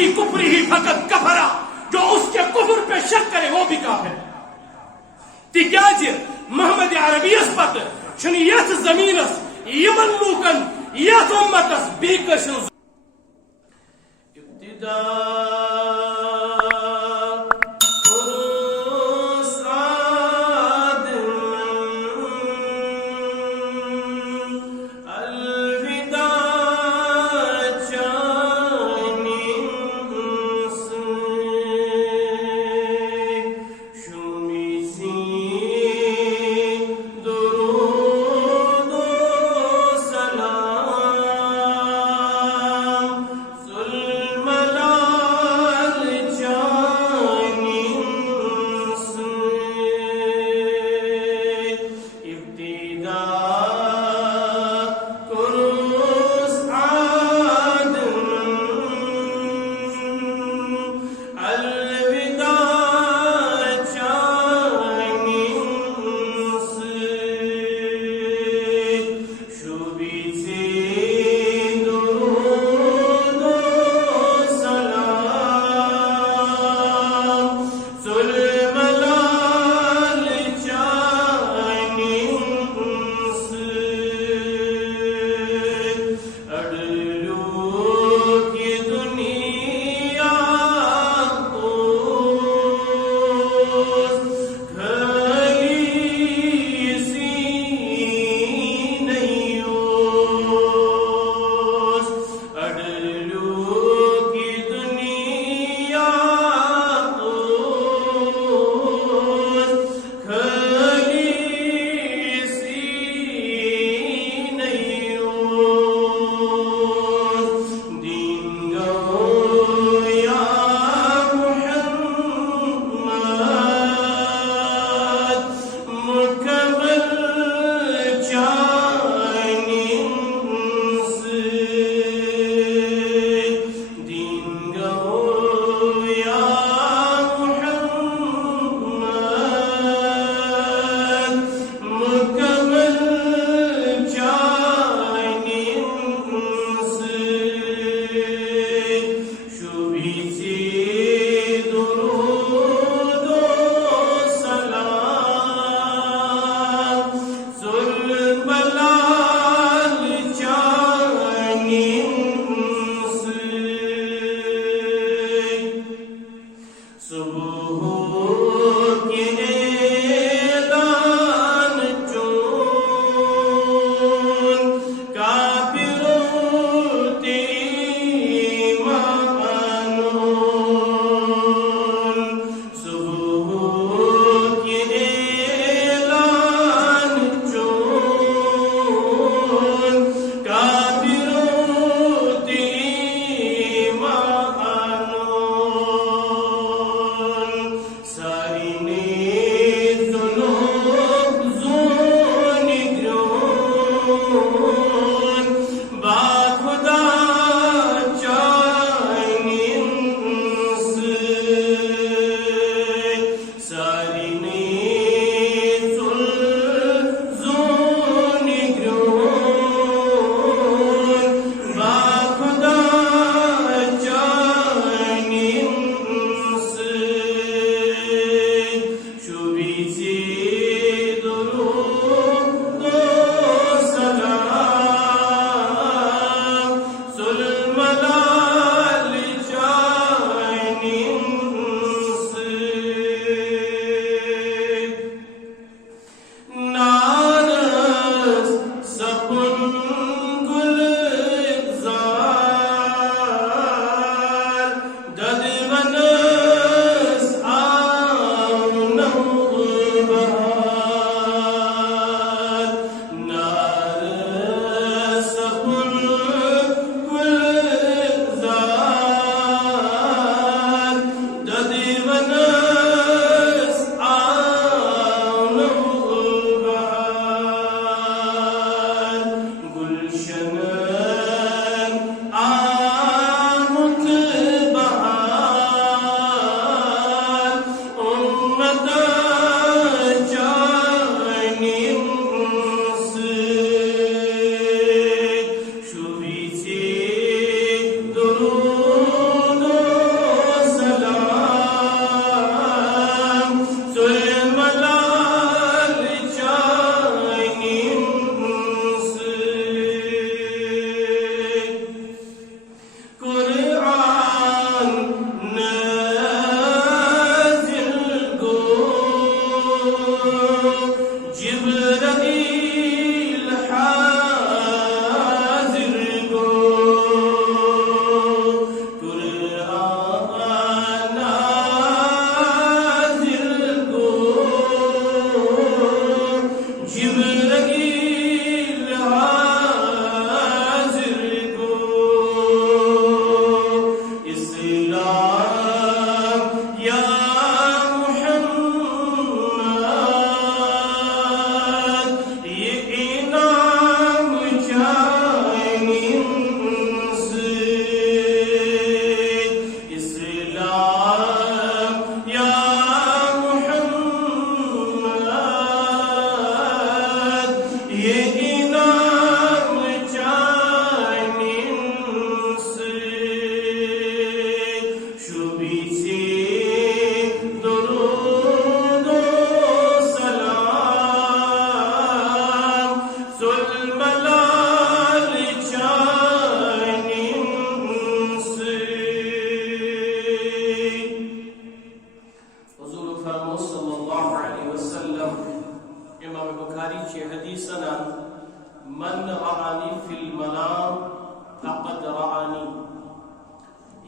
فی کفرہ فقد کفر، جو اس کے کفر پہ شک کرے وہ بھی کافر ہے۔ تکیاز محمد عربیس پتہ چھن یت زمینس یمن لوکن یت امتس بی کسن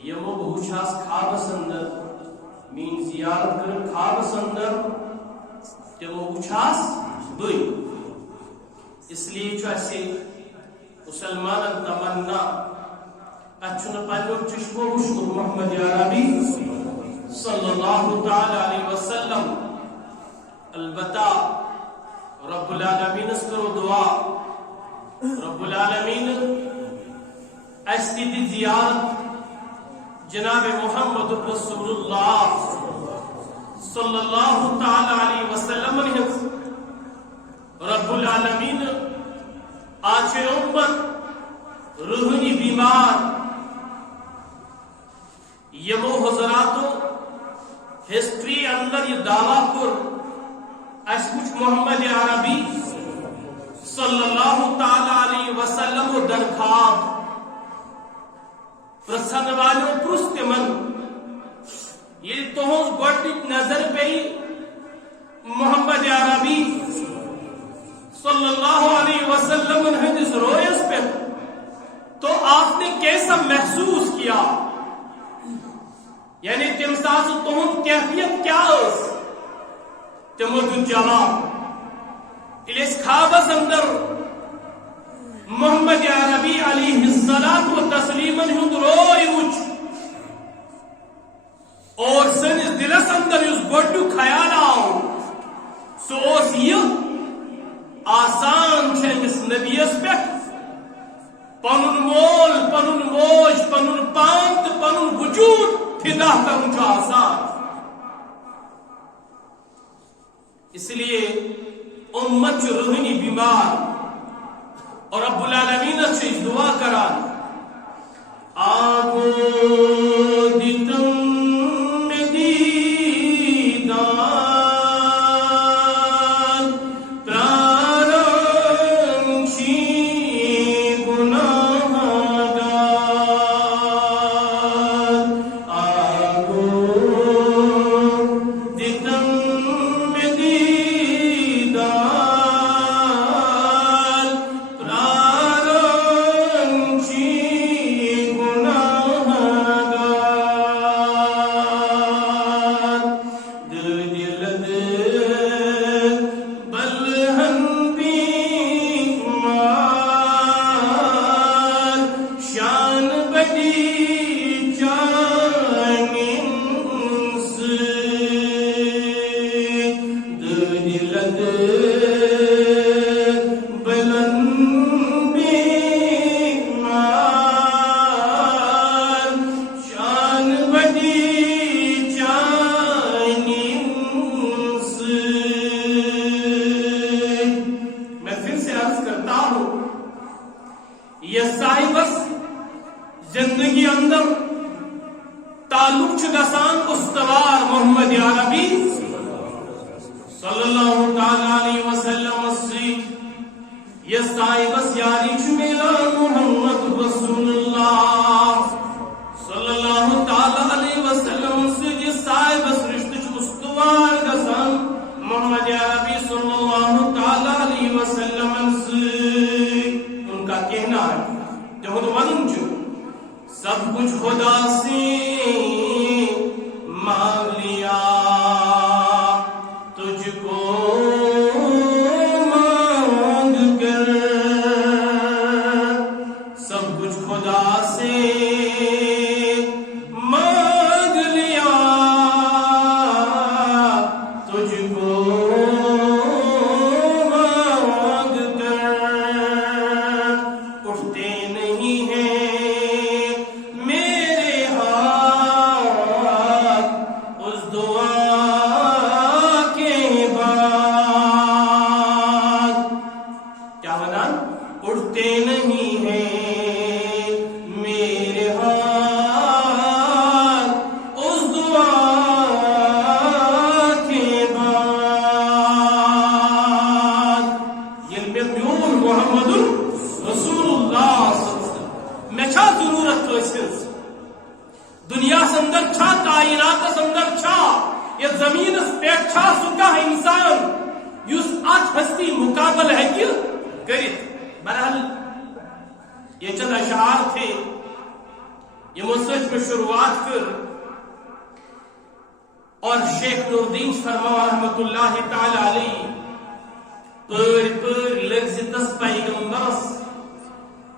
یمو بہوچاس خوابس اندر مین زیارت کر خوابس اندر تمو وچھاس بئی اس لیے اسے مسلمان تمنا اچھن پنو چشمو وچھمت محمد عربی صلی اللہ تعالی علیہ وسلم البتہ رب العالمین اس کرو دعا رب العالمین استی زیارت جناب محمد رسول اللہ صلی اللہ تعالی علیہ وسلم رب العالمین آج امت روحانی بیمار یمو حضراتو ہسٹری اندر یہ دعویٰ کر اسمچ محمد عربی صلی اللہ تعالی علیہ وسلم در خواب پرسن والوں پرست من یہ تہذ گوڑنک نظر پہ محمد عربی صلی اللہ علیہ وسلم ہندس رویس پہ تو آپ نے کیسا محسوس کیا یعنی تم ساز تہذ کیفیت کیا اس تمو جواب اس خوابس اندر محمد عربی علیہ الصلوۃ والتسلیم ہند روئی وچ اور سنس دلس اندر اس گوڑنک خیال آو سو اس یہ آسان اس نبیس پہ پنن مول پنن موج پنن پانت پنن وجود فدا کرن آسان اس لیے امت روحانی بیمار اور رب العالمین سے دعا کرا آبودتم دیدان پرارنچی گناہگار آبودتم زندگی اندر تعلق گسان استوار محمد عربی صلی اللہ تعالی علیہ وسلم یہ صاحبس یاری میلان محمد رسول اللہ صلی اللہ تعالی علیہ وسلم یہ صاحبس رشتہ استوار گسان محمد عربی صلی اللہ تعالی علیہ وسلم ان کا کہنا ہے جہد ونن جو سب کچھ خدا سے مانگ لیا تجھ کو مانگ کر سب کچھ خدا سے مانگ لیا تجھ کو مانگ کر اٹھتے نہیں ہیں اٹھتے نہیں ہیں میرے ہاتھ اس دعا کے بعد یہ میون محمد رسول اللہ صلی اللہ علیہ وسلم میں چھا ضرورت تو اس دنیا سندر چھا کائنات سندر چھا یہ زمین پیٹ چھا سکا ہے انسان یس آج ہستی مقابل ہے کہ کرت بہرحال یہ چند اشعار تھے یمو سچ میں شروعات کر اور شیخ نوردین فرما رحمت اللہ تعالی علیہ پر لگزتس پیغمبرس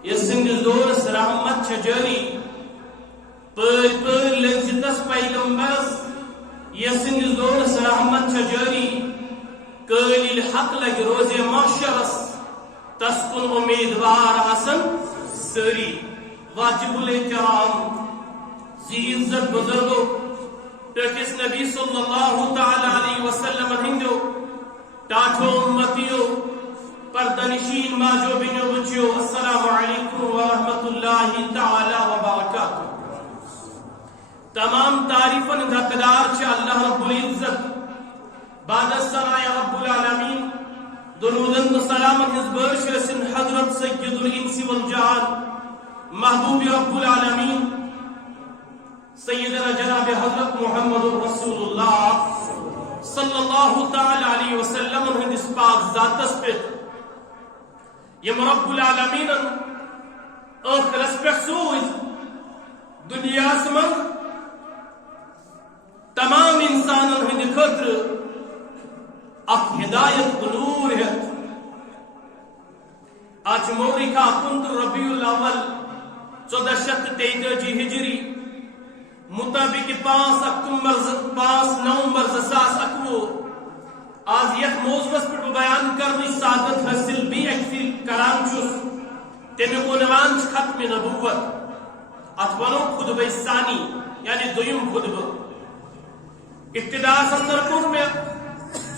یہ سندس دورس رحمت جاری پر لگزتس پیغمبرس یہ سندس دورس رحمت جاری قلیل حق لگ روز محشرس تسکن امیدوار حسن سری واجب الاحترام ذی عزت بزرگو ٹکس نبی صلی اللہ تعالی علیہ وسلم ہندو ٹاٹھو امتیو پردنشین ماجو بینو بچیو السلام علیکم ورحمت اللہ تعالی وبرکاتہ. تمام تعریفن حقدار چھ اللہ رب العزت بعد الثناء رب العالمین درودن و سلامت ہزبرش رسن حضرت سید الانس والجان محبوب رب العالمین سیدنا جناب حضرت محمد رسول اللہ صلی اللہ تعالی علیہ وسلم ہندس پاک ذاتس پہ یم رب العالمین آخرس پہ سوز دنیا سمن تمام انسان ہند خطر اک ہدایت نور ہے. آج مورکا کنت ربیع الاول 1433 ہجری مطابق 5 نومبر 2021 آج یک موضوع پر بیان کرنی سعادت حاصل بھی اکثر کران چھس تمیک عنوان ختم نبوت اتونو خطبہ ثانی یعنی دویم خطبہ. ابتدا سندرپور میں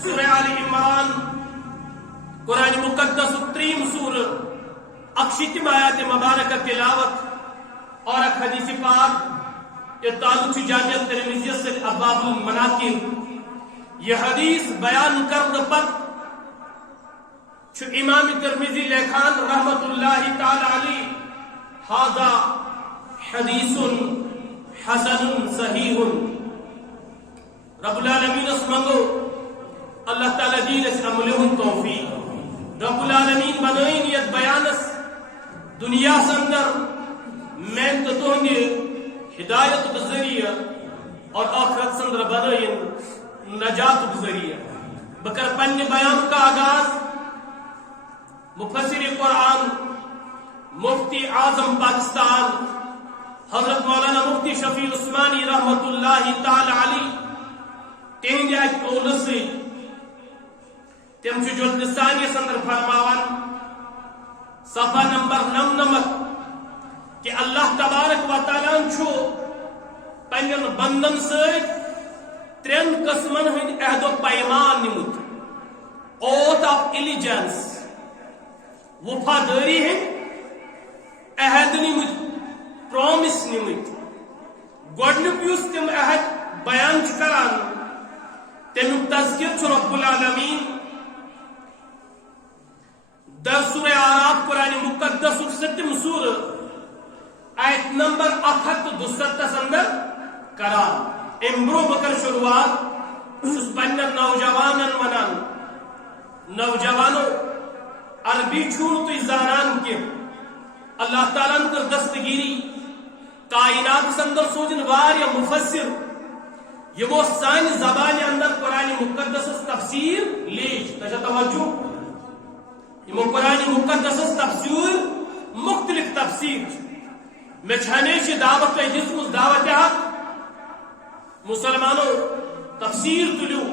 سورہ آل عمران قرآن مقدس 3 سورہ 68 آیات مبارکہ تلاوت اور ایک حدیث پاک یہ تعلق جامعہ ترمذی سے ابواب المناقب یہ حدیث بیان کرنے پر امام ترمذی لکھان رحمت اللہ تعالی علیہ ھذا حدیث حسن صحیح. رب العالمین اس منگو اللہ تعالی دین اس عملہم توفیق. رب العالمین بنائیں یہ بیانس دنیا سندر میں تو ہدایت کے ذریعہ اور آخرت سندر بنائیں نجات کے ذریعہ. بکر پنہ بیان کا آغاز مفسر قرآن مفتی اعظم پاکستان حضرت مولانا مفتی شفیع عثمانی رحمت اللہ تعالی علیہ تہند قول سے تم جلد ثانی سندر فرماوان صفحہ نمبر 99 کہ اللہ تبارک و تعالیٰ چھو پنن بندن سۭتۍ 3 قسمن ہند عہد و پیمان نمت. اوتھ آف ایلیجنس وفاداری ہند عہد نمت پرومس نمت. گۄڈنیُک یُس تم عہد بیان کران تمیُک تذکر چھُ رب العالمین در سورہ آراف قرآن مقدس 7 سورہ آیت نمبر 167 اندر کران. امبرو بکر شروعات سس پنن نوجوانن ونان نوجوانو عربی چھون تو زانان کے اللہ تعالیٰ کر دستگیری کائنات سندر سوچن واریا مفسر یہ وہ سان زبان اندر قرآن مقدس تفسیر لیج تجھا توجہ یہ قرآن مقدس تفسیر مختلف تفسیر میں ہمیشہ دعوت ہے جس کو دعوت حق مسلمانوں تفسیر تلیو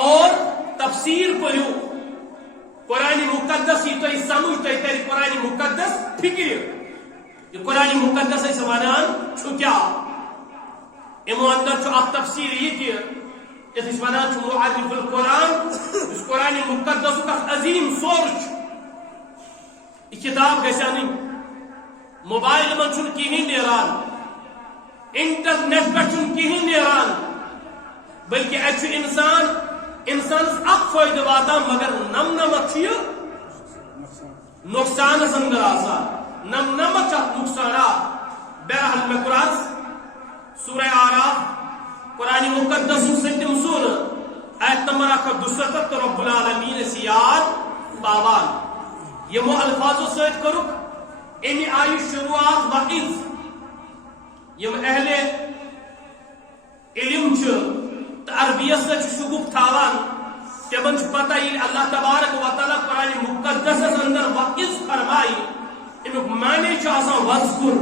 اور تفسیر پڑھو قرآن مقدس یہ تو سمجھ تو تیری قرآن مقدس فکر یہ قرآن مقدس ہے سوانان چھو کیا امو اندر چھو اخ تفسیر یہ کہ اس ونان چھو معرف القرآن اس قرآن مقدس کا عظیم سورج یہ کتاب کیسا نہیں موبائل من چھن کی ہی نیران انٹرنیٹ پر چھن کی ہی نیران بلکہ اچھو انسان اک فائدہ واتا مگر نمت نقصان سندر آسا نمت نقصانات. بہرحال میں قرآن سورہ آراف قرآن مقدس 7 سورہ آیت نمبر 172 رب العالمین سیاد باوان یہ مو الفاظ سید کرک امی آئی شروعات وعظ یم اہل علم عربیس شگف تھاوان تمن پتہ یہ اللہ تبارک و تعالیٰ قرآن مقدس اندر وَإِذْ فرمائی امیک معنی آسان وذکر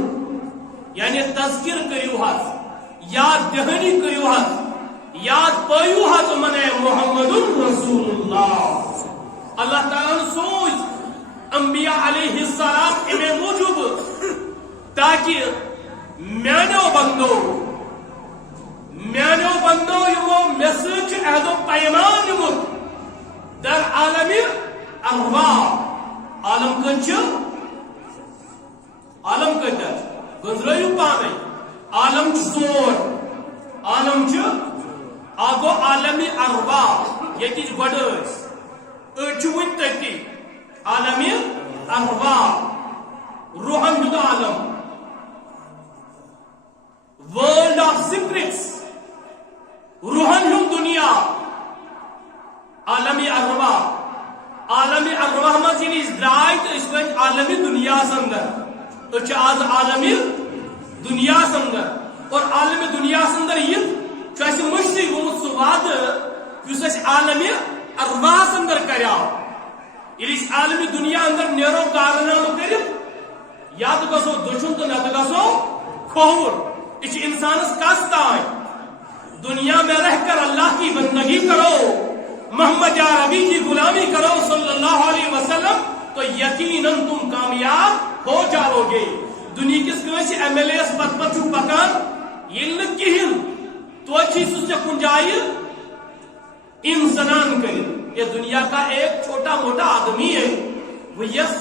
یعنی تذکر کریو حظ یاد دہانی کریو حظ یاد پایو حظ من محمد رسول اللہ تعالیٰ سوچ انبیاء علیہ السلام امے موجود تاکہ میانو بندو یمو میسج عہد و پیمان یمت در عالم ارواح عالم کنچ عالم کتر گزرائیو پانے عالم چور عالم آگو عالم ارواح یہ چیز گوڑس اچھوین تکی عالم ارواح روحن جدا عالم ورلڈ آف سپرٹس روحن ہم دنیا عالم ارواح مزید ازدراج اس وقت عالم دنیا سندر اچھا آز عالم دنیا سندر اور عالم دنیا سندر یہ چاہیے مشتی گمت سواد اس عالم ارواح سندر کریا اس عالم دنیا اندر نیرو کارنامہ کرت یا تو گسو دشن تو نہ گسو کھوور اس انسانس کاستا ہے دنیا میں رہ کر اللہ کی بندگی کرو محمد عربی کی غلامی کرو صلی اللہ علیہ وسلم تو یقیناً تم کامیاب ہو جاؤ گے دنیا کس کنس ایم ایل ایس پت پت پکان یہ کہین تو چیز سے کن جائے انسان کر یہ دنیا کا ایک چھوٹا موٹا آدمی ہے وہ یس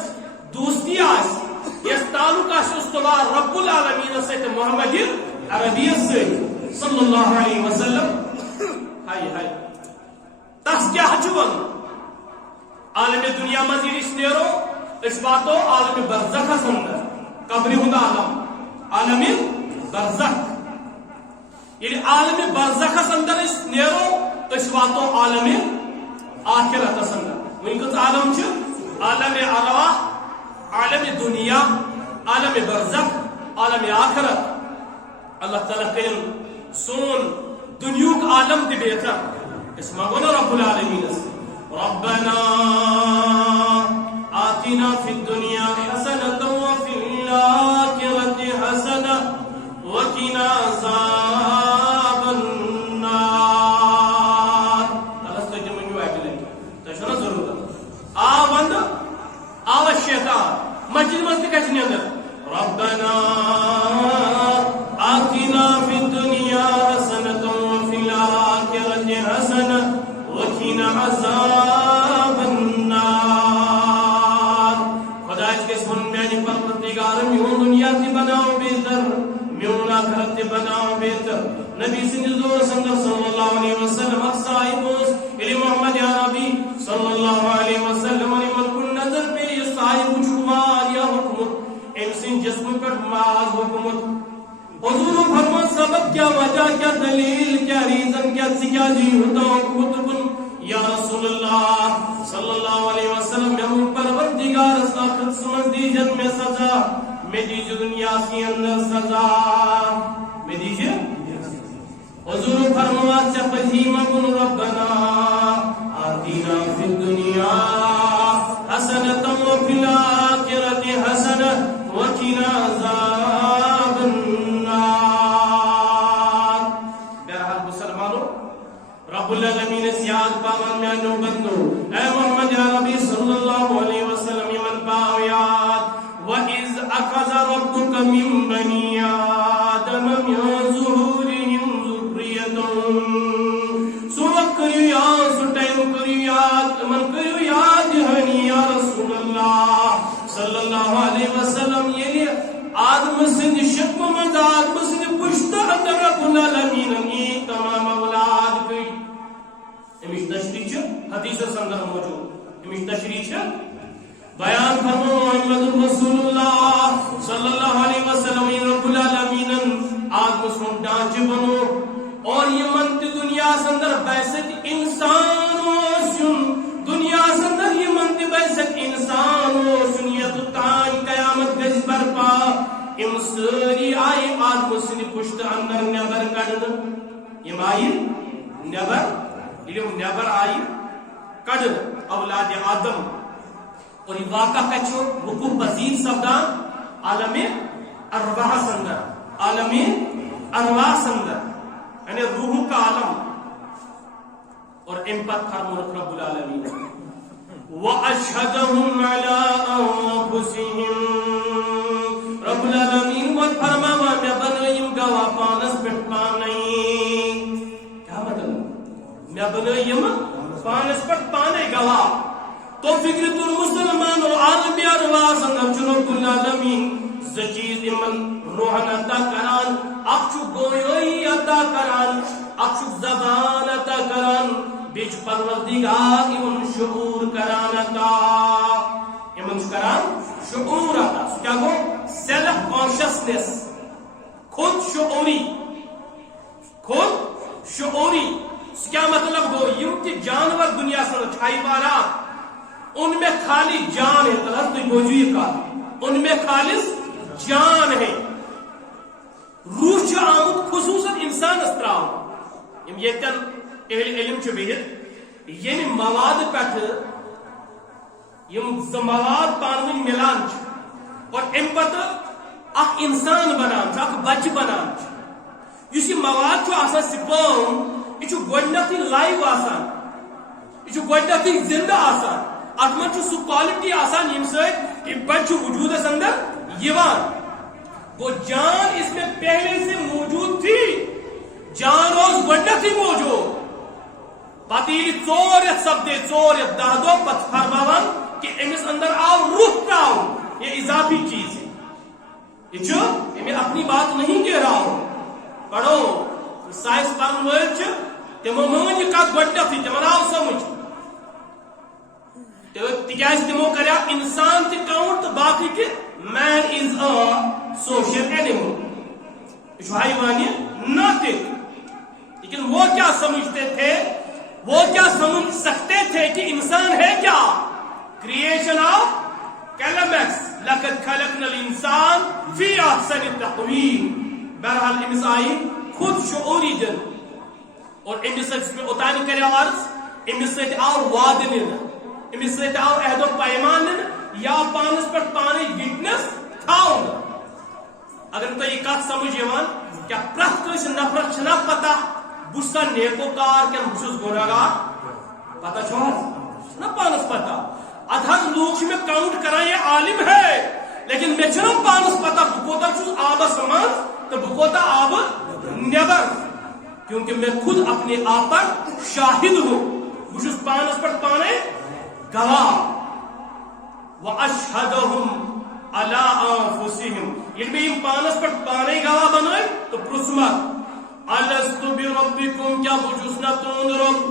دوستی آس یس تعلق آس استوار رب العالمین سے محمد عربی سے صلی اللہ علیہ وسلم ہائی تس کیا حجون عالم دنیا مزید اس نیرو اس باتو عالم برزخ سندر قبری ہوں عالم برزخ یعنی عالم برزخ سندر اس نیرو اس باتو عالم آخرت سندر ونکس عالم عالم ارواح عالم دنیا عالم برزخ عالم آخرت اللہ تعالیٰ کریم سون دنیوک عالم دی بہتر اس مغنى رب العالمين ربنا آتنا في الدنيا حسنة وفي الآخرة حسنة وقنا عذاب النار اللہ سے جمع جو آئے لیں تشنا ضرورت آوند آو الشیطان مسجد مسجد کچھ نہیں اندر ربنا آتنا في الدنيا حسنة وفي الآخرة حسنة وقنا عذاب النار خدا اس کے سن میں پروردگار میون دنیا تی بناؤ بہتر میون آخرت تی بناؤ بہتر نبی سنزور صلی اللہ علیہ وسلم صاحب علی محمد یا نبی صلی اللہ علیہ وسلم من کن نظر پہ یہ صاحب چکوار یا حکمت انسان جسم پر معاذ حکمت حضور فرمان سبب کیا وجہ کیا دلیل کیا ریزن کیا جی ہوتا ہوں یا رسول اللہ صلی اللہ علیہ وسلم میں پروردگار اسلاخت سمجھ دیجت میں سزا میں دیجو دنیا کی اندر سزا میں دیجو حضور فرمان چپجیم کن ربنا آتینا فی الدنیا حسنتا وفی الآخرت حسنہ وقنا عذاب النار بہرحال مسلمانوں رب العالمین سیاد پامان میں انو بندو اے محمد عربی صلی اللہ علیہ وسلم یمن پاو یاد وَإِذْ أَخَذَ رَبُّكَ مِن بَنِي آدَمَ مِن ظُهُورِهِمْ ذُرِّيَّتَهُمْ سوک کریو یاد سٹائم کریو یاد من کریو یاد ہنی یا رسول اللہ صلی اللہ علیہ وسلم یہ آدم سند شک مند آدم سند پشت اندر رب العالمین ای تمام اولاد کی امیش تشریح حدیث سندر موجود امیش تشریح بیان فرمو محمد رسول اللہ صلی اللہ علیہ وسلم رب العالمین آدم سن ڈانچ بنو اور یہ منت دنیا سندر بیست انسان و سن دنیا سندر یہ منت بیست انسان و سنیت تان قیامت گز برپا ام سری آئے آدم سن پشت اندر نبر کڑن یم آئی نبر علم نبر آئی کڑن اولاد آدم اور یہ واقعہ کچھ وقوع پذیر سپدان عالم ارواح سندر عالم ارواح سندر یعنی روحوں کا عالم اور امپت فرمون رب العالمین وَأَشْهَدَهُمْ عَلَىٰ أَنفُسِهِمْ رب العالمین وہ فرماوا میں بنائیم گواہ پانس پٹ پانے کیا مطلب میں بنائیم پانس پٹ پانے گواہ تو فکرت المسلمان اور عالم ارواح سندر رب العالمین زچیز امن روحن عطا کران اکچو گویوئی عطا کران اکچو زبان عطا کران بیچ پروردگار امن شعور کران عطا امن کران شعور عطا کیا گو سیلف کانشسنس خود شعوری کیا مطلب گو یم کی جانور دنیا سے حیوانات ان میں خالی جان ہے طرف تو موجود کا ان میں خالص جان ہے روح چھ آمد خصوصاً انسان استراؤ یم یتن اہل علم چھ بہت یعنی مواد پٹھ یم مواد پانوین ملان چھ اور ام پتہ اخ انسان بنان چھ اخ بچ بنان چھ یس یہ مواد چھ آسان سپرم یہ چھ گوڑنیتی لائیو آسان یہ چھ گوڑنیتی زندہ آسان اتمن چھ سو کوالٹی آسان یم سۭتۍ یہ بچ وجود اندر یوان وہ جان اس میں پہلے سے موجود تھی جان روز گوڑنیتی موجود پتیلی ژور سپدے ژور دہ دو پت فرماوان کہ امس اندر آو روح تراؤ یہ اضافی چیز ہے یہ جو میں اپنی بات نہیں کہہ رہا ہوں پڑھو سائنس پرن وٲلۍ چھِ تمو مان یہ کتھ گوڑنیتھٕے تمن آو سمجھ تکیاز تمو کریا انسان تہ کاؤنٹ تو باقی کہ man is a social animal حیوانی ناطق لیکن وہ کیا سمجھتے تھے وہ کیا سمجھ سکتے تھے کہ انسان ہے کیا کریشن آف کیلمیکس لقد خلقنا الانسان فی احسن تقویم بہرحال امس آئی خود شعوری دن اور امس میں اتانی کرے عرض امس سے آو وعدن امس سے آو عہد و پیمان یا پانس پر پانے وٹنس تھاؤں اگر تو یہ کات سمجھ یوان کیا پرت کوئی سے نفرت چھنا پتا بسا نیکوکار کیا بسوس گناہگار پتا چھوڑ نہ پانس پتا ادھر لوگ میں کاؤنٹ کرا یہ عالم ہے لیکن میں چھنا پانس پتا بکوتا چھوز آب سمان تو بکوتا آب نیبر کیونکہ میں خود اپنے آپ پر شاہد ہوں بسوس پانس پر پانے گواہ وَأَشْهَدَهُمْ عَلَىٰ أَنفُسِهِمْ یہ بھی پانس پر پانے گواہ بنائے تو پرسمت أَلَسْتُ بِرَبِّكُمْ کیا بجسنتون رب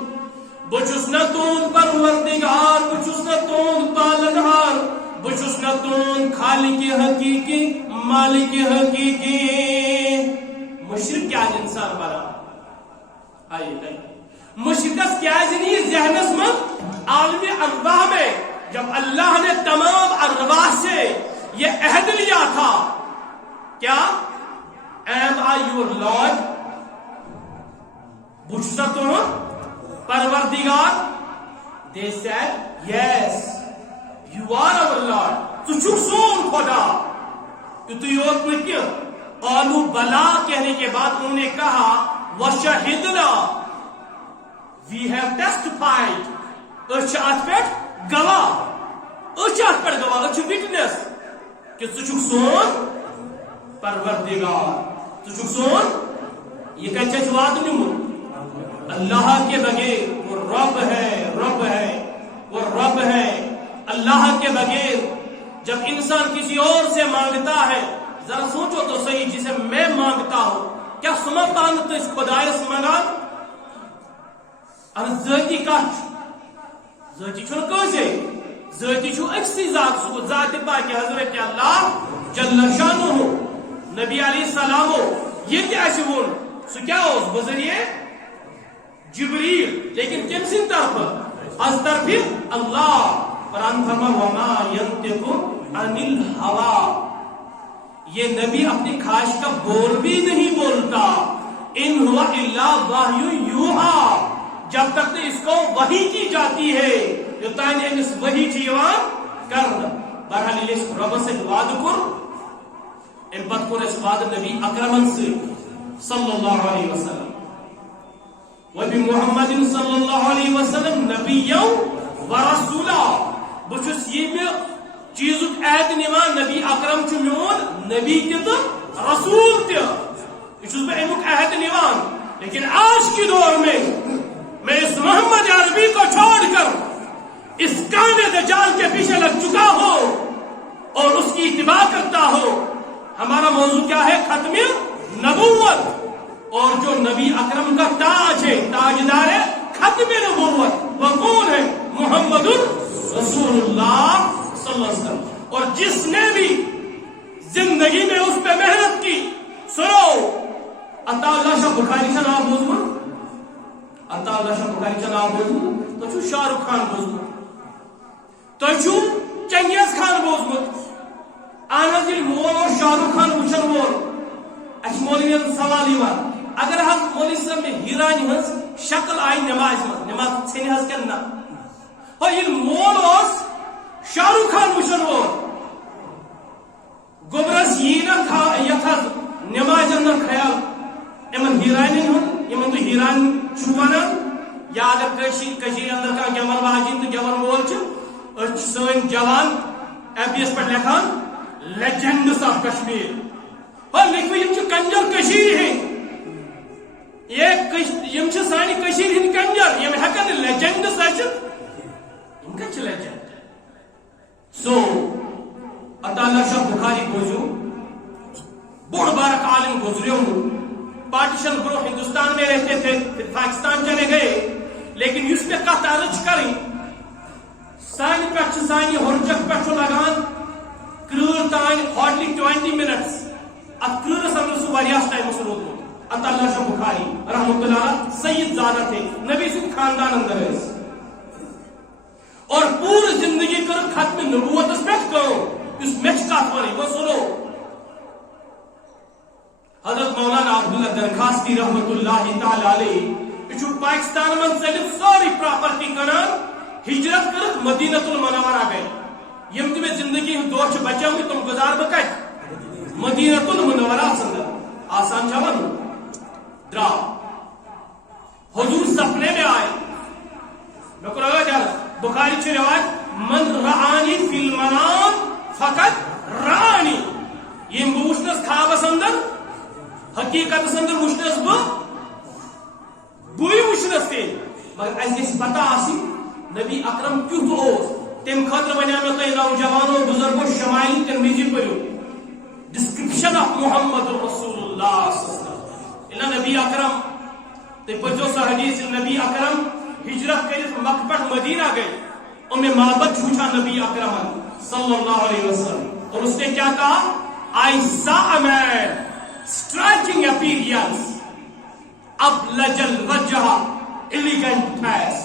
بجسنتون پروردگار بجسنتون پالنہار بجسنتون خالق حقیقی مالک حقیقی مشرک کیا انسان بنا آئیے مشرکت کیا نہیں ذہنس من عالم ارواح میں جب اللہ نے تمام ارواح سے یہ عہد لیا تھا کیا am I your Lord بجسنتون پروردگار they said yes you are our Lord تو چھو سون خدا تو یوت میں کیا قالو بلا کہنے کے بعد انہوں نے کہا وشہدنا we have testified اچھ آسپیٹ گواہ اچھ آسپیٹ گواہ اچھ وٹنس کہ تو چھو سون پروردگار تو چھو سون یہ کہتے جواد نہیں اللہ کے بغیر وہ رب ہے وہ رب ہے اللہ کے بغیر جب انسان کسی اور سے مانگتا ہے ذرا سوچو تو صحیح جسے میں مانگتا ہوں کیا سما پانت اس خدای سے مانگا اور ذاتی کچھ ذاتی چھو کیسے ذاتی چھو اکسی ذات سو ذات پاک حضرت اللہ جل شانہ نبی علیہ السلام یہ کیا شون سو کیا اس بذریعے جبریل لیکن کن سن طرف از طرف اللہ قرآن فرما وما ينطق عن الهوى یہ نبی اپنی خواہش کا بول بھی نہیں بولتا ہوا الا وحی یوحا، جب تک اس کو وحی کی جاتی ہے یوتان امس وحی چیوان کرنا. بہرحال یہ رب سے وعد کر ام پت کور اس وعد نبی اکرمن سے صلی اللہ علیہ وسلم وبمحمد صلی اللہ علیہ وسلم نبیا ورسولا. بچس یہ چیزک عہد نوان نبی اکرم چھ میون نبی تہ رسول تہ، یہ بہ امیک عہد نوان. لیکن آج کے دور میں اس محمد عربی کو چھوڑ کر اس کانے دجال کے پیچھے لگ چکا ہو اور اس کی اتباع کرتا ہو. ہمارا موضوع کیا ہے؟ ختم نبوت. اور جو نبی اکرم کا تاج ہے، تاجدار ہے ختم نبوت، وہ کون ہے؟ محمد رسول اللہ صلی اللہ علیہ وسلم. اور جس نے بھی زندگی میں اس پہ محنت کی، سنو عطا اللہ شاہ بخاری کا نام بوزم، عطا اللہ شاہ بخاری کا نام بوزم، تو چھو شاہ رخ خان بوزم، تو چھو چنگیز خان بوزم. آناز دل مول اور شاہ رخ خان وچن وول اچھ مولوی سوال یوان، اگر ہم مولوی صاحب میں ہیرانی ہنس شکل آئی نماز میں، نماز چھنی ہنس کرنا ہو یہ مول اس شاہ رخ خان وچن وول گبرس یہ نہ یتھا نماز اندر خیال امن ہیرانی ہن یمن تو ہیران چھوانا. یا اگر کشیر اندر کا گیون واجن تو گیون وول چھ سن جوان ایف بی ایس پر لکھان لیجنڈس آف کشمیر، اور لکھو یم چھ کنجر کشیر ہے، یم چھ سانی کشیر ہند کنجر، یم ہکن لیجنڈ سچت ان کا چھ لیجنڈ. سو عطا اللہ شاہ بخاری گوزو بڑھ بارک عالم گزریوں، پارٹیشن برو ہندوستان میں رہتے تھے، پھر پاکستان چلے گئے. لیکن اس پہ کت عرض کریں سانی پہ سانی ہرچک پہ لگان کرور تان ہارڈلی 20 منٹس ات کرورس اندر سہ واریاہ ٹائم روزمت. عطا اللہ شاہ بخاری رحمۃ اللہ علیہ سید زادہ تھے، نبی سند خاندان اندر ہے، اور پوری زندگی کر ختم نبوت پہ کرو. اس میچ کت ون وہ سنو حضرت مولانا عبداللہ درخواستی رحمۃ اللہ تعالی علیہ یہ پاکستان من چلت ساری پراپرٹی کران ہجرت کر مدینۃ المنورہ گئے. یم تمہیں زندگی دور بچے ہوئے تم گزار بکت مدینۃ المنورہ اندر. آسان جوان درا حضور سپنے میں آئے. میں کو لگا جا بخاری چھ روایت من رعانی فی المنام فقط رعانی، یہ وچنس خوابس اندر حقیقت اندر وچنس بوئی وچنس تے. مگر اس گھس پتہ آسی نبی اکرم کیُتھ اوس. تم خاطر ونیا میں تۄہہِ نوجوانو بزرگو شمائل ترمذی پٔرِو ڈسکرپشن آف محمد رسول اللہ صلی اللہ علیہ وسلم. نبی اکرم تُہۍ پٔرزیو سۄ حدیث نبی اکرم ہجرت کٔرِتھ مکہ پٮ۪ٹھ مدینہ گئے. محبت وچھا نبی اکرم صلی اللہ علیہ وسلم، اور اس نے کیا کہا؟ I saw a man striking appearance, ابلج الوجہ elegant face.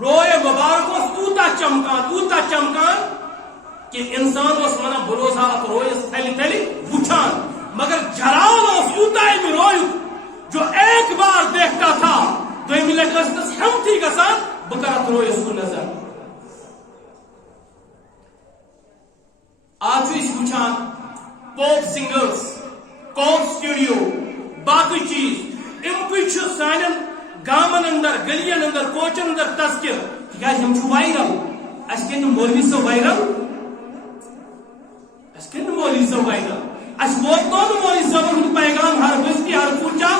روئے مبارک اس اوتا چمکان کہ انسان اس منا بروزہ ات روئے تھلی وچھان، مگر جلال اس اوتا میں روئے جو ایک بار دیکھتا تھا دو منٹ اس ہمتی کا ساتھ بکرت روئے اس کو نظر. آج اس وچھان پوپ سنگرز، کوک سٹوڈیو، باقی چیز ام کچھ سانن گامن اندر، گلین اندر، کوچن اندر تذکر تکیاز ہم چھو وائرل. اس کے مولوی سے وائرل، اس کے مولوی سے وائرل، اس ووتنون مولوی سے پیغام ہر بستی ہر پوچھا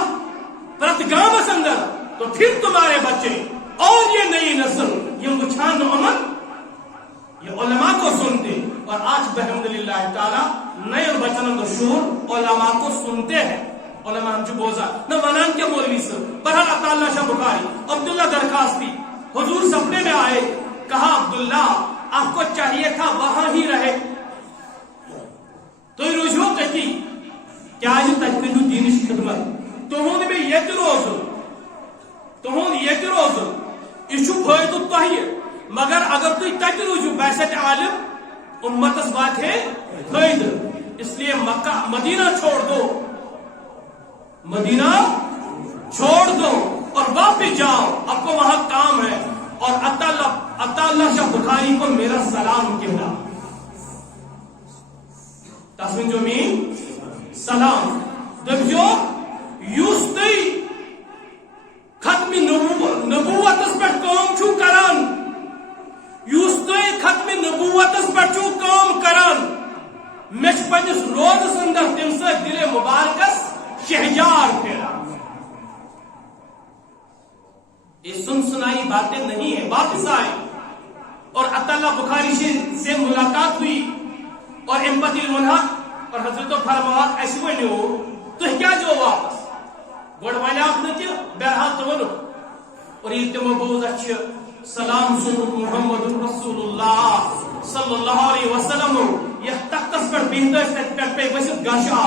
پرت گامس اندر. تو پھر تمہارے بچے اور یہ نئی نسل یہ وچھان امن یہ علماء کو سنتے. اور آج بحمدللہ تعالی نئے بچن اندر شور علماء کو سنتے ہیں. علماء ہم جو بوزا نہ منان کے مولوی سے. بہرحال عطا اللہ شاہ بخاری عبداللہ درخواستی حضور سپنے میں آئے، کہا عبداللہ آپ کو چاہیے تھا وہاں ہی رہے. تو رجوع کہتی کیا جو تجمید دینش خدمت تہون میں یہ روز تہون یہ روز یہ فائدہ تہی، مگر اگر تھی تک روزو بیسٹ عالم امت بات ہے فائدہ. اس لیے مکہ مدینہ چھوڑ دو، مدینہ چھوڑ دو اور واپس جاؤ, آپ کو وہاں کام ہے. اور عطا شاہ بخاری کو میرا سلام کہنا. تصویر جو مین سلام دبجو یوس تھی ختم نبوت پر کام چھو کران, یوس تھی ختم نبوت پر چھو کام کران. مچ پنس روز اندر تم سے دل مبارکس شہجار پھیرا. یہ سنائی باتیں نہیں ہیں. واپس آئے اور عطا بخاری سے ملاقات ہوئی اور امپتی المنحق اور حضرت فرماوات ایسی ونیو تو کیا جو واپس گوڑ ونیاک نتی بہرحال تو ونو اور یہ تم بوز اچھ سلام سن محمد رسول اللہ صلی اللہ علیہ وسلم یہ تختس پر بیندر سے پہ وسط گاشا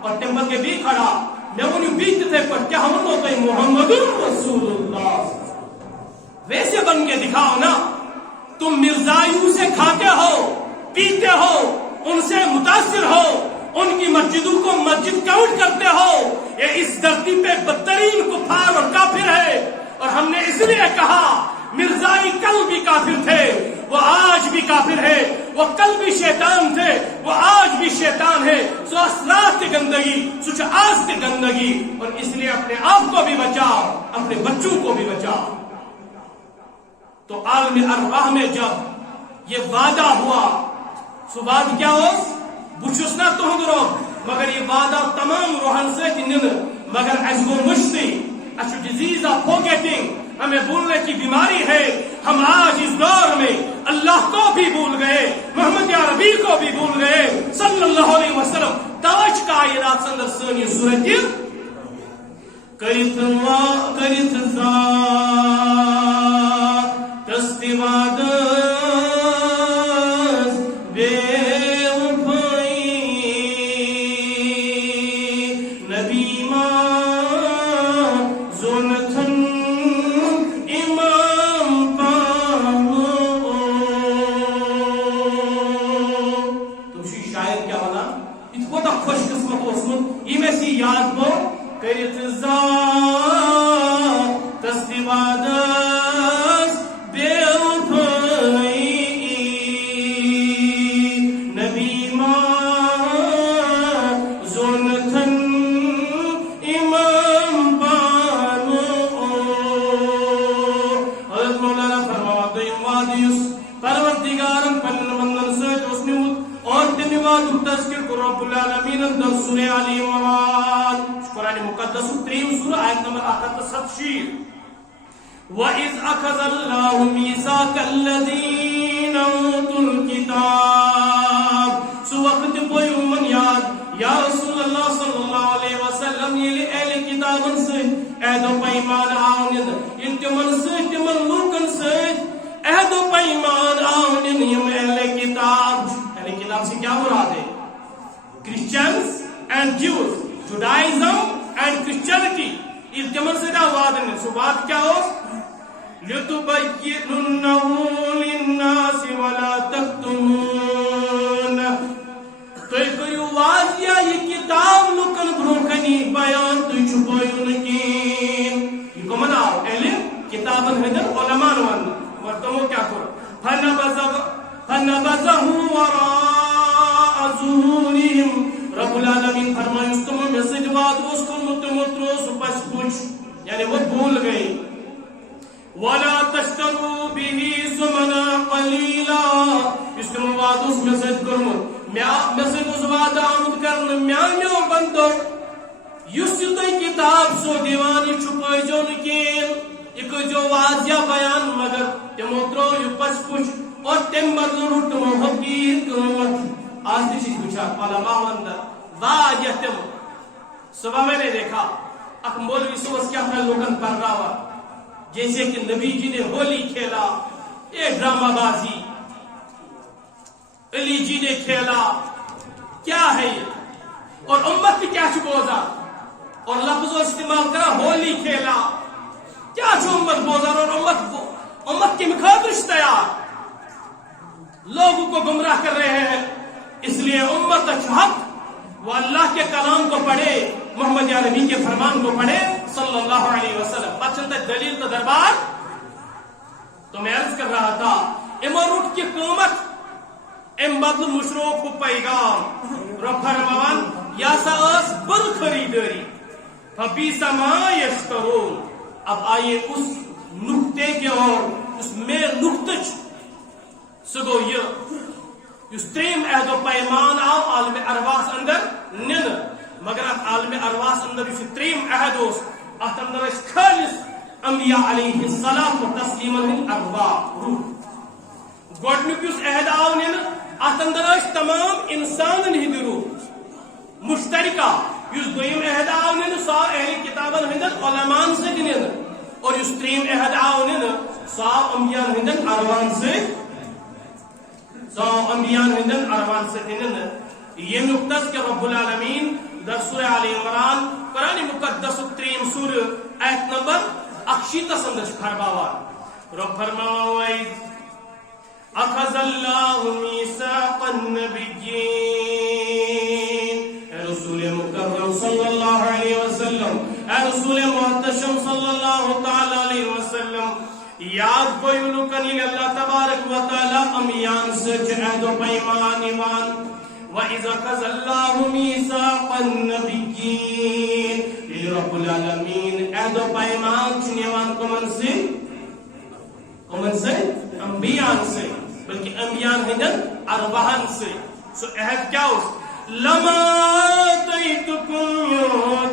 اور تم کے بھی کھڑا میں انہوں بیت تھے پر کیا ہم ہوتا ہے محمد رسول اللہ. ویسے بن کے دکھاؤ نا. تم مرزایوں سے کھاتے ہو پیتے ہو ان سے متاثر ہو ان کی مسجدوں کو مسجد کاؤنٹ کرتے ہو. یہ اس دھرتی پہ بدترین کفار اور کافر ہے. اور ہم نے اس لیے کہا مرزائی کل بھی کافر تھے, وہ آج بھی کافر ہے, وہ کل بھی شیطان تھے, وہ آج بھی شیطان ہے. سو اسرار کی گندگی سوچ آج کی گندگی. اور اس لیے اپنے آپ کو بھی بچاؤ, اپنے بچوں کو بھی بچاؤ. تو عالم ارواح میں جب یہ وعدہ ہوا سو بات کیا ہو بچوس نہ تو درو مگر یہ وعدہ تمام روحن سے نن مگر اس کو مشتی اچھو ڈیزیز آف فورگیٹنگ, ہمیں بھولنے کی بیماری ہے. ہم آج اس دور میں اللہ کو بھی بھول گئے, محمد عربی کو بھی بھول گئے صلی اللہ علیہ وسلم. تاج کائنات اندر سنی صورت کریت تستواد بے وَإِذْ أَخَذَ اللَّهُ مِيثَاقَ الَّذِينَ أُوتُوا الْكِتَابَ. سو وقت کوئی من یاد یا رسول اللہ صلی اللہ علیہ وسلم یہ اہل کتابن سے عہد و پیمان آونن ان تمن سے تمن لوکن سے عہد و پیمان آونن یم اہل کتاب. اہل کتاب سے کیا مراد ہے؟ Christians and Jews, Judaism and Christianity. اس تمن سے کیا وعدہ ہے؟ سو بات کیا ہو لِتُبَيِّنُنَّهُ لِلنَّاسِ وَلَا تَكْتُمُونَ. تو کریو واضح یہ کتاب لکن بروکنی بیان تو چھپائیو نکین. یہ کو مناؤ اہل کتابن حدر علمان وان مرتمو کیا کرو فَنَبَذَهُ وَرَاءَ ظُهُورِهِمْ. رب العالمین فرمائے اس تمہیں میسج بات اس کو متمتروس پس پوچھ یعنی وہ بھول گئی. وَلَا تَشْتَرُوا بِهِ ثَمَنًا قَلِيلًا. اس کے بعد اس میسج کروں میسج اس وعدہ آمد کرنے میانیوں بندو یس تو کتاب سو دیوانی چھپائی جو نکین ایک جو واضح بیان مگر تموترو یہ پس پوچھ اور تم بدل روٹ محقیر کرمت. آج دی چیز پوچھا علماء اندر واضح تم صبح میں نے دیکھا اک مولوی صبح کیا تھا لوگن پر رہا جیسے کہ نبی جی نے ہولی کھیلا, یہ ڈرامہ بازی علی جی نے کھیلا, کیا ہے یہ؟ اور امت کی کیا بوزا اور لفظ استعمال کرا ہولی کھیلا, کیا چھو امت بوزا اور امت کی مخاطرش تیار لوگوں کو گمراہ کر رہے ہیں. اس لیے امت حق وہ اللہ کے کلام کو پڑھے, محمد عربی کے فرمان کو پڑھے صلی اللہ علیہ وسلم. بچن تک دلیل تو دربار. تو میں عرض کر رہا تھا امن اٹھ کی قومت ام بدل مشروق کو پیغام رو فرمان یا سا اس بر خریداری فبیس ما یشترون. اب آئیے اس نقطے کے اور اس میں نقطچ سگو یہ تریم عہد و پیمان آو عالم ارواس اندر نن مگر ات عالم ارواس اندر اس تریم عہد اس ات اندر اس خالص انبیاء علیہ السلام و تسلیما ہن ارواح روح. گوڈنک اس عہد آو نن ات اندر اس تمام انسان ہند روح مشترکہ. اس دویم عہد آو نن سا اہل کتابن ہندن علمان سے نن اور اس تریم عہد آو نن سا انبیاء ہندن ارواح سے انبیاء ہندن ارمان سے نن. یہ نقطہ کہ رب العالمین در سورہ آل عمران قرآن مقدس تریم سورہ آیت نمبر 68 اندر فرماوان رب فرماوان اخذ اللہ میثاق النبیین. اے رسول مکرم صلی اللہ علیہ وسلم, اے رسول محتشم صلی اللہ تعالی علیہ وسلم, یاد کوئی کنی اللہ تبارک و تعالی امیان سے عہد و پیمان ایمان. وَإِذَا أَخَذَ اللَّهُ مِيثَاقَ النَّبِيِّينَ رب العالمین عہد و پیمان چنیوان کمن سے انبیاء سے بلکہ انبیاء ہندن ارواحن سے. سو عہد کیا اس لما آتیتکم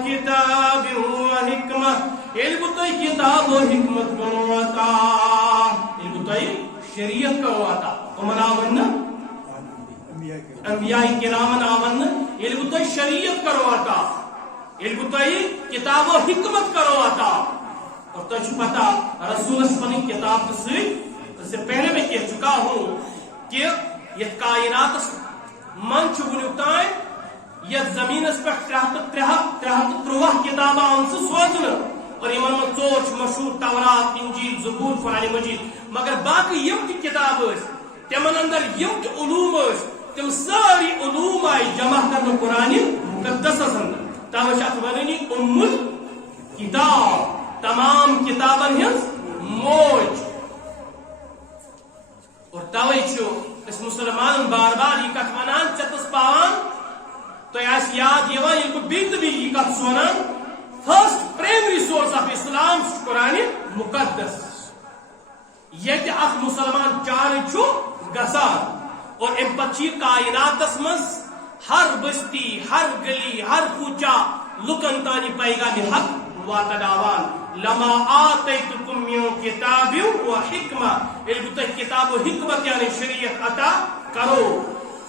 کتاب و حکمہ علبتائی کتاب و حکمت کرو آتا علبتائی شریعت کرو آتا کمن آون انبیاء کرامن آون علبتائی شریعت کرو آتا علبتائی کتاب و حکمت کرو آتا. اور تو پتا رسول اسپنی کتاب سے پہلے میں کہہ چکا ہوں کہ یہ کائنات من چھوٹائیں یہ زمین اس پر 33 کتاب آن سے سوچنا اور ایمان میں چوچ مشہور تورات انجیل زبور قرآن مجید مگر باقی یم کی کتاب اس تمن اندر یم کی علوم اس تم ساری علوم آئی جمع کرنا قرآن مقدس اندر تاوشات وننی کتاب تمام کتابن ہنس موج. اور توے چھو اس مسلمان بار بار یہ کت ونان چتس پاوان تو اس یاد یوان یہ بیت بھی یہ کت سونان فرسٹ پرائمری سورس آف اسلام قرآن مقدس. یہ کہ اخ مسلمان چار چھو گسان اور ام پچی کائناتس مز ہر بستی ہر گلی ہر کوچا لکن تانی پیغام حق واتداوان لما آتیتکم من کتاب و حکمہ البتہ کتاب و حکمت یعنی شریعت عطا کرو.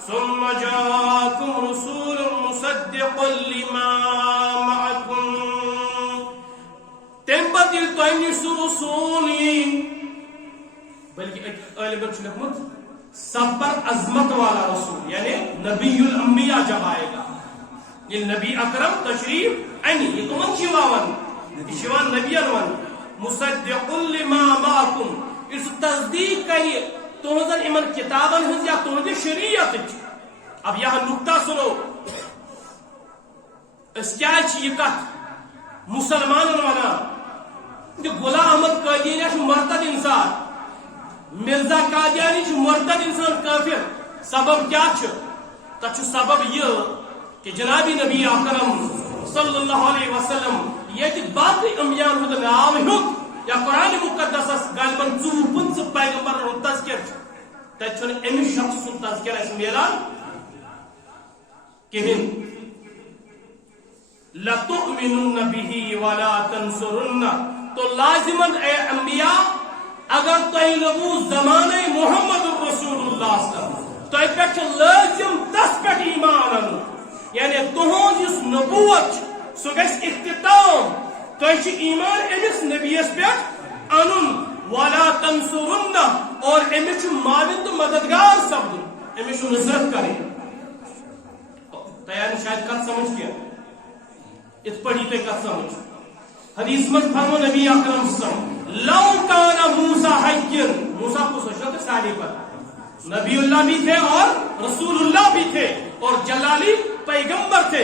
ثم جاءکم رسول مصدق لما معکم تم بدل تو رسولی بلکہ غالباً لکھمت سبر عظمت والا رسول یعنی نبی الانبیاء جب آئے گا. یہ نبی اکرم تشریف اینی یہ تو من شیوان شیوان نبی ارون مصدق لما معکم اس تصدیق کریے تہذن ایمن کتابن ہنز یا تہذ شریعت. اب یہاں نقطہ سنو اس کیا یہ کت مسلمان وانا کہ غلام احمد قادیانی مرتد انسان مرزا قادیانی مرتد انسان کافر. سبب کیا تک سبب یہ کہ جنابی نبی اکرم صلی اللہ علیہ وسلم یہ باقی انبیاء ہند نام ہیوت یا قرآن مقدس غالباً 25 پیغمبر تذکر تجھن امس شخص سن تذکر اس میلان کہن لَتُؤْمِنُنَّ بِهِ وَلَا تَنْصُرُنَّ. تو لازماً اے انبیاء اگر تو لبو زمانہ محمد رسول اللہ صلی اللہ علیہ وسلم تو پیچھ لازم تس پیٹھ ایمان یعنی تہذ اس نبوت سو گھس اختتام تو ایمان امس نبیس پہ ان ولا تنصرن اور امس معاون تو مددگار سپد امس نصرت کریں. تیار شاید کت سمجھ کیا ات پڑھی تو کت سمجھ حدیث میں فرمو نبی اکرم صلی اللہ علیہ وسلم لو کان موسیٰ حیّن موسیٰ کو سوچا سارے پر نبی اللہ بھی تھے اور رسول اللہ بھی تھے اور جلالی پیغمبر تھے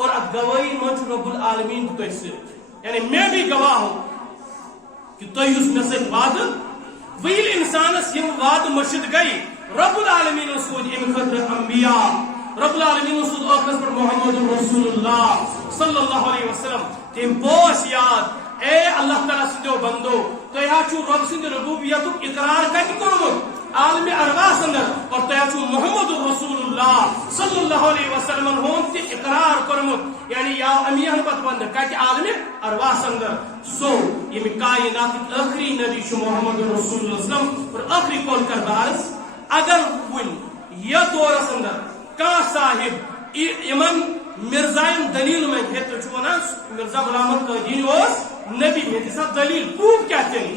اور اب گواہی مجھ رب العالمین تو سے یعنی میں بھی گواہ ہوں کہ تو اس میں سے وعد ویل انسانس یم وعد مرشد گئی رب العالمین سود ام خطر انبیاء رب العالمین سود آخرس پر محمد رسول اللہ صلی اللہ علیہ وسلم تم بوس یاد اے اللہ تعالیٰ سدو بندو تو یہ چھو رب سند ربوبیت اقرار کت کرمت عالم ارواح اندر اور تو یہ چھو محمد رسول اللہ صلی اللہ علیہ وسلم ہون تی اقرار کرمت یعنی یا امیان پت بند کت عالم ارواح اندر سو یہ کائنات آخری نبی شو محمد رسول اللہ صلی اللہ علیہ وسلم اور آخری قول کردارس اگر ون یہ دور اندر کا صاحب امام مرزائن دلیل میں ہے تو چھونا مرزا غلام الدین اس نبی ہے جیسا دلیل پروف کیا چلی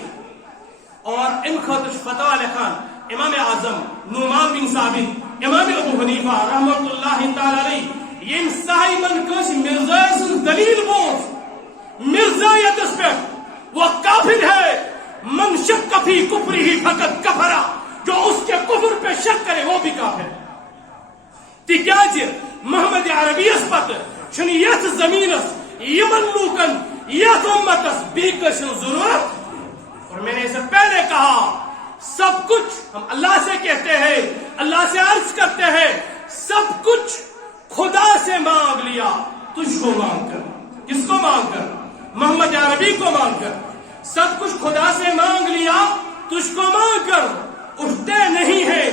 اور ان خاطر فتوی لکھان امام اعظم نعمان بن ثابت امام ابو حنیفہ رحمۃ اللہ تعالی علیہ یم صاحبن کس مرزا سن دلیل بوز مرزایت اس پہ وہ کافر ہے من شک فی کفرہ فقط کفر جو اس کے کفر پہ شک کرے وہ بھی کافر ہے تکیاز محمد عربی اس پت چھن یت زمینس یمن لوکن یت امتس بیکشن ضرورت اور میں نے اسے پہلے کہا سب کچھ ہم اللہ سے کہتے ہیں اللہ سے عرض کرتے ہیں سب کچھ خدا سے مانگ لیا تجھ کو مانگ کر کس کو مانگ کر محمد عربی کو مانگ کر سب کچھ خدا سے مانگ لیا تجھ کو مانگ کر اٹھتے نہیں ہے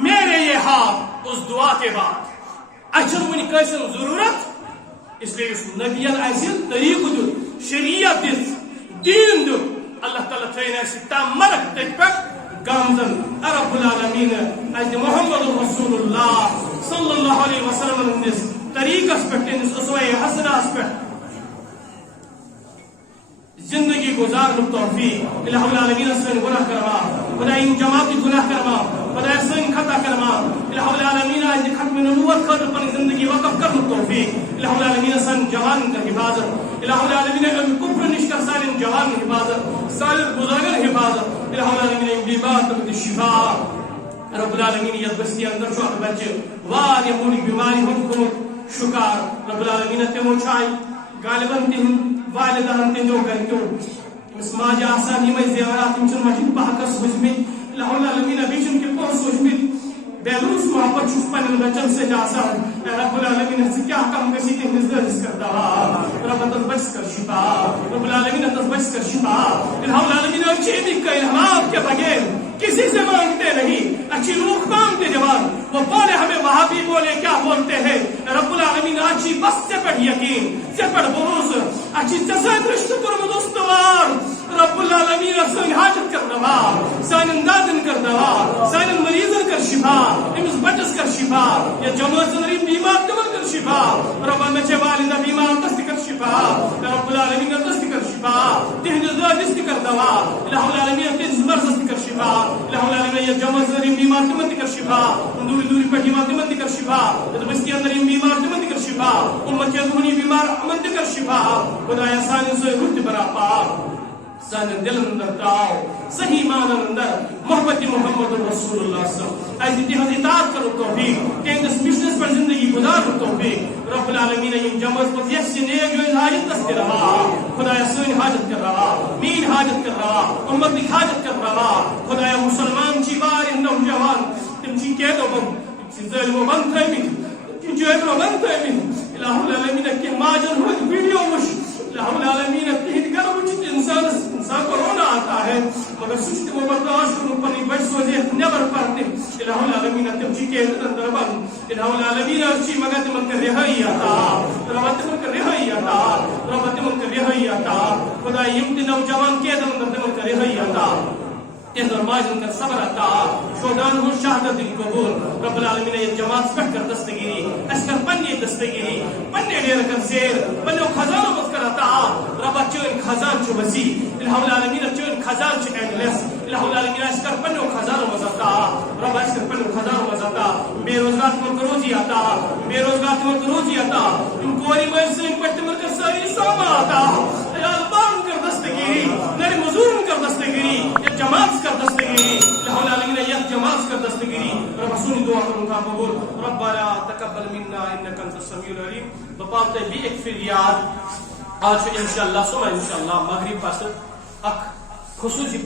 میرے یہ ہاتھ اس دعا کے بعد اچھا ونی کیسن ضرورت اس لیے اس نبی العزیز طریق دل شریعت دین دل اللہ تعالیٰ تھینا ستا مرک تک پر گامزن رب العالمین از محمد رسول اللہ صلی اللہ علیہ وسلم اندس طریق اس پر تنس اسوئے حسنہ اس پر زندگی گزار توفیق الہ العالمین اسن گناہ کروا خدا ان جماعت گناہ کروا خدا اسن خطا کروا الہ العالمین از ختم نبوت خاطر پر زندگی وقف کر توفیق الہ العالمین اسن جوان کا حفاظت الہ العالمین ان کفر نشکر سالم جوان حفاظت سالم بزرگن حفاظت الہ العالمین ان بیمار تمت شفا رب العالمین یہ بستی اندر شو بچے وار یمونی بیماری ہم کو شکار رب العالمین تمو چائی غالباً تم والدان تم جو گھر کیوں اس ماجہ آسانی میں زیارات انچن مجھن بحقس حجمت الہ العالمین بیچن کے پوس حجمت بیلوس محبت چھوٹ پانے بچن سے جاسا رب العالمین سے کیا کم کسی کے نزدر اس کرتا رب تس بچ کر شفا رب العالمین تس بچ کر شفا الہ العالمین اچھی بھی کہ آپ کے بغیر کسی سے مانگتے نہیں اچھی روح مانگتے جوان وہ بولے ہمیں وہاں بھی بولے کیا بولتے ہیں رب العالمین اچھی بس سے پڑھ یقین سے پڑھ بروز اچھی جسد رشت کرم دوستوار رب العالمین سن حاجت کر دوا سن اندازن کر دوا سن مریضن کر شفا امس بچس کر شفا یہ جماعت نریم بیمار تمن کر شفا رب مچے والدہ بیمار دست کر شفا رب العالمین دست کر شفا تہن دست کر دوا الہ العالمین تہن مرض کر شفا الہ العالمین یہ جماعت نریم بیمار تمن کر شفا دوری دوری پٹی ماں تمن کر شفا بستی اندر بیمار تمن کر شفا امت کے دونی بیمار امن کر شفا خدایا سان سے روح برا پا سان دل اندر تاؤ صحیح معنی اندر محبت محمد رسول اللہ صلی اللہ علیہ وسلم ایسی اطاعت کرو توفیق کہ اس مشنس پر زندگی گزار توفیق رب العالمین یہ جماعت پر یہ سنے جو حاجت دست رہا خدایا سن حاجت کر رہا مین حاجت کر رہا امت کی حاجت کر رہا خدایا مسلمان چی بار نوجوان تم چی کہہ دو بند ظلم و بند تھے جو ہے بند تھے الہ العالمین کی ماجر ہوئی ویڈیو مش الہ العالمین کی گھر وچ انسان کو رونا آتا ہے مگر سچ کو برداشت کرو پنی بچ سوجے نیبر پرتے الہ العالمین تم چی کے اندر بند الہ العالمین چی مگر تم کر رہائی عطا رب تم کر رہائی عطا رب تم کر رہائی عطا خدا یہ نوجوان کے اندر تم کر رہائی عطا تہذر ماجن کر صبر عطا شہدان ہو شہادت قبول رب العالمین یہ جماعت پہ کر دستگیری اس کر پنی دستگیری پنی ڈیر کر زیر پنی خزانہ مت کر عطا رب چون خزان چو وسیع الہ العالمین چون خزان چو اینڈلیس الہ العالمین اس کر پنی خزانہ مزتا رب اس کر پنی خزانہ مزتا بے روزگار تمہیں روزی عطا بے روزگار تمہیں روزی عطا ان کوری مرسین پٹھ ملکر ساری ساما عطا البان کر دستگیری نری مزور کر دستگیری یہ جماعت کر دستگیری الہ العالمین یہ جماعت کر دستگیری رب سنی دعا کروں قبول ربنا تقبل منا انك انت السميع العليم بپاتے بھی ایک پھر یاد آج انشاءاللہ صبح انشاءاللہ مغرب پس اخ خصوصی